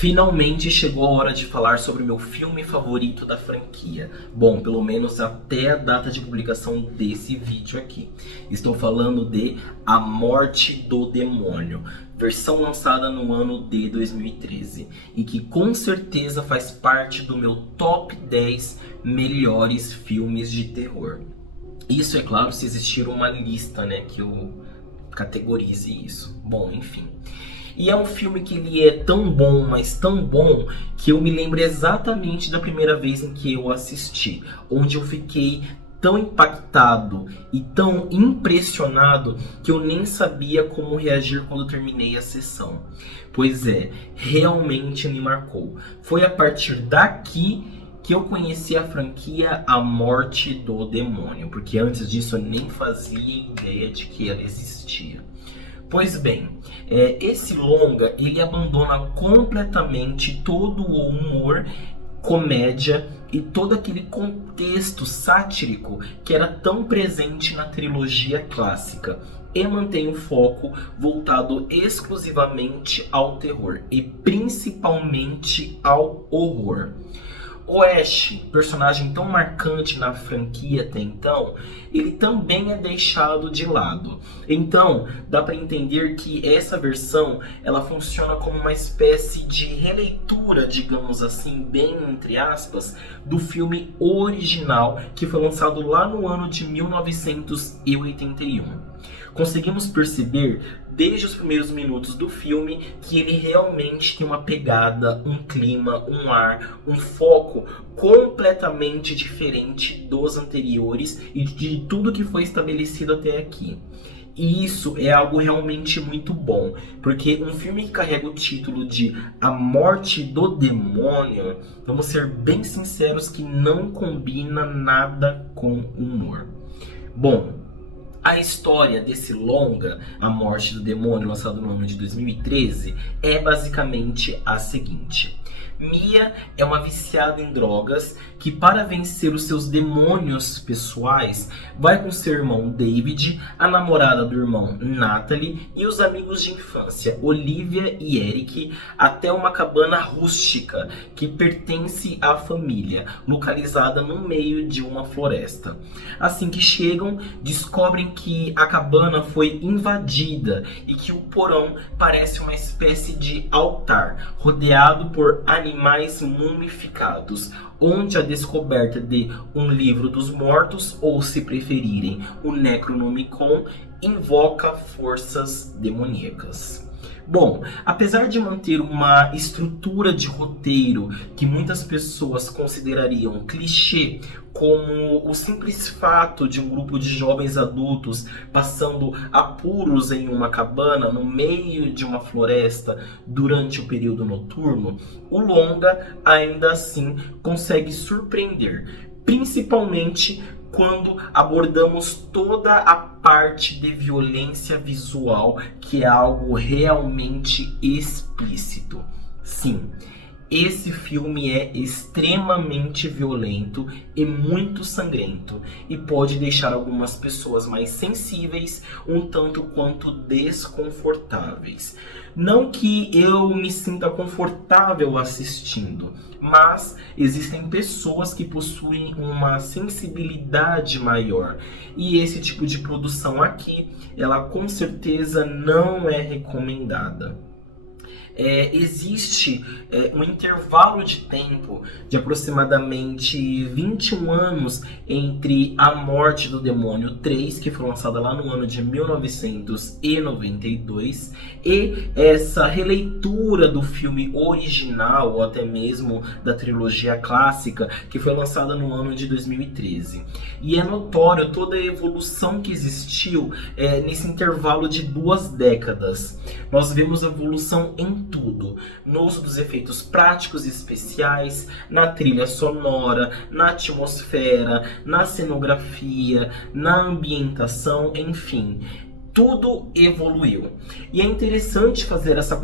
Finalmente chegou a hora de falar sobre o meu filme favorito da franquia. Bom, pelo menos até a data de publicação desse vídeo aqui. Estou falando de A Morte do Demônio, versão lançada no ano de 2013, e que com certeza faz parte do meu top 10 melhores filmes de terror. Isso, é claro, se existir uma lista, né, que eu categorize isso. Bom, enfim. E é um filme que ele é tão bom, mas tão bom, que eu me lembro exatamente da primeira vez em que eu assisti, onde eu fiquei tão impactado e tão impressionado que eu nem sabia como reagir quando terminei a sessão. Pois é, realmente me marcou. Foi a partir daqui que eu conheci a franquia A Morte do Demônio, porque antes disso eu nem fazia ideia de que ela existia. Pois bem, esse longa, ele abandona completamente todo o humor, comédia e todo aquele contexto sático que era tão presente na trilogia clássica, e mantém o foco voltado exclusivamente ao terror e principalmente ao horror. O Ash, personagem tão marcante na franquia até então, ele também é deixado de lado. Então, dá para entender que essa versão, ela funciona como uma espécie de releitura, digamos assim, bem entre aspas, do filme original que foi lançado lá no ano de 1981. Conseguimos perceber desde os primeiros minutos do filme que ele realmente tem uma pegada, um clima, um ar, um foco completamente diferente dos anteriores e de tudo que foi estabelecido até aqui. E isso é algo realmente muito bom, porque um filme que carrega o título de A Morte do Demônio, vamos ser bem sinceros que não combina nada com humor. Bom, a história desse longa, A Morte do Demônio, lançado no ano de 2013, é basicamente a seguinte. Mia é uma viciada em drogas que, para vencer os seus demônios pessoais, vai com seu irmão David, a namorada do irmão Natalie e os amigos de infância Olivia e Eric até uma cabana rústica que pertence à família, localizada no meio de uma floresta. Assim que chegam, descobrem que a cabana foi invadida e que o porão parece uma espécie de altar, rodeado por animais mumificados, onde a descoberta de um livro dos mortos, ou se preferirem, o Necronomicon, invoca forças demoníacas. Bom, apesar de manter uma estrutura de roteiro que muitas pessoas considerariam clichê, como o simples fato de um grupo de jovens adultos passando apuros em uma cabana no meio de uma floresta durante o período noturno, o longa ainda assim consegue surpreender, principalmente quando abordamos toda a parte de violência visual, que é algo realmente explícito. Sim, esse filme é extremamente violento e muito sangrento, e pode deixar algumas pessoas mais sensíveis um tanto quanto desconfortáveis. Não que eu me sinta confortável assistindo, mas existem pessoas que possuem uma sensibilidade maior, e esse tipo de produção aqui, ela com certeza não é recomendada. Existe um intervalo de tempo de aproximadamente 21 anos entre A Morte do Demônio 3, que foi lançada lá no ano de 1992, e essa releitura do filme original, ou até mesmo da trilogia clássica, que foi lançada no ano de 2013. E é notório toda a evolução que existiu nesse intervalo de 2 décadas. Nós vemos evolução em tudo, no uso dos efeitos práticos e especiais, na trilha sonora, na atmosfera, na cenografia, na ambientação, enfim. tudo evoluiu. E é interessante fazer essa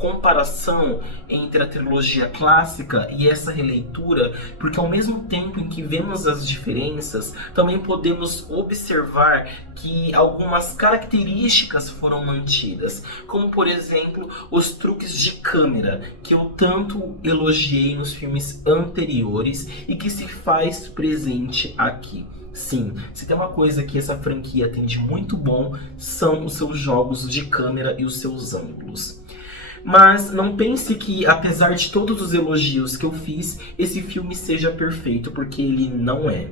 comparação entre a trilogia clássica e essa releitura, porque ao mesmo tempo em que vemos as diferenças, também podemos observar que algumas características foram mantidas, como por exemplo os truques de câmera, que eu tanto elogiei nos filmes anteriores e que se faz presente aqui. Sim, se tem uma coisa que essa franquia tem de muito bom, são os seus jogos de câmera e os seus ângulos. Mas não pense que, apesar de todos os elogios que eu fiz, esse filme seja perfeito, porque ele não é.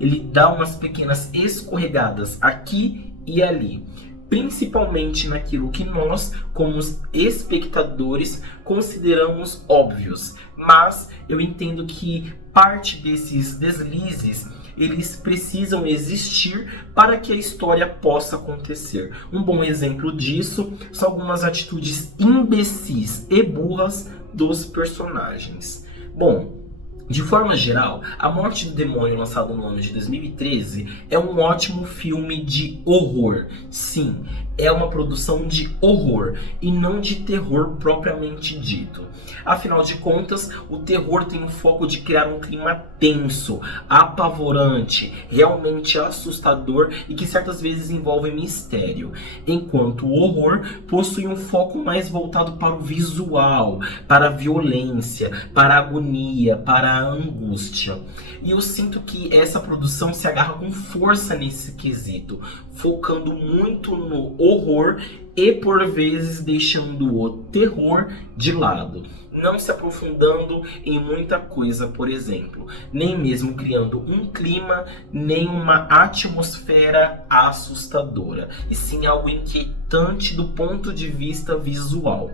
Ele dá umas pequenas escorregadas aqui e ali, principalmente naquilo que nós, como espectadores, consideramos óbvios. Mas eu entendo que parte desses deslizes eles precisam existir para que a história possa acontecer. Um bom exemplo disso são algumas atitudes imbecis e burras dos personagens. Bom, de forma geral, A Morte do Demônio, lançado no ano de 2013, é um ótimo filme de horror. Sim, é uma produção de horror e não de terror propriamente dito. Afinal de contas, o terror tem o foco de criar um clima tenso, apavorante, realmente assustador e que certas vezes envolve mistério, enquanto o horror possui um foco mais voltado para o visual, para a violência, para a agonia, para a angústia. E eu sinto que essa produção se agarra com força nesse quesito, focando muito no horror e por vezes deixando o terror de lado, não se aprofundando em muita coisa, por exemplo, nem mesmo criando um clima, nem uma atmosfera assustadora, e sim algo inquietante do ponto de vista visual.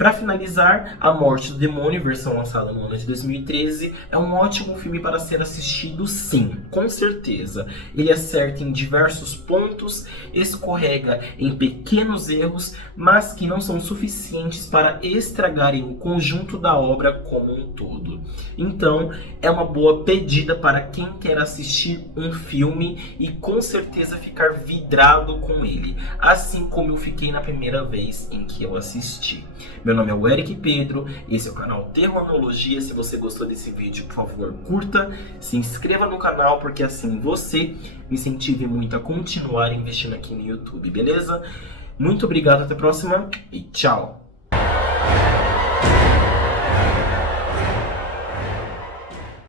Para finalizar, A Morte do Demônio, versão lançada no ano de 2013, é um ótimo filme para ser assistido, sim, com certeza. Ele acerta em diversos pontos, escorrega em pequenos erros, mas que não são suficientes para estragarem o conjunto da obra como um todo. Então, é uma boa pedida para quem quer assistir um filme e com certeza ficar vidrado com ele, assim como eu fiquei na primeira vez em que eu assisti. Meu nome é o Eric Pedro, esse é o canal Terronologia. Se você gostou desse vídeo, por favor, curta, se inscreva no canal, porque assim você me incentive muito a continuar investindo aqui no YouTube, beleza? Muito obrigado, até a próxima e tchau!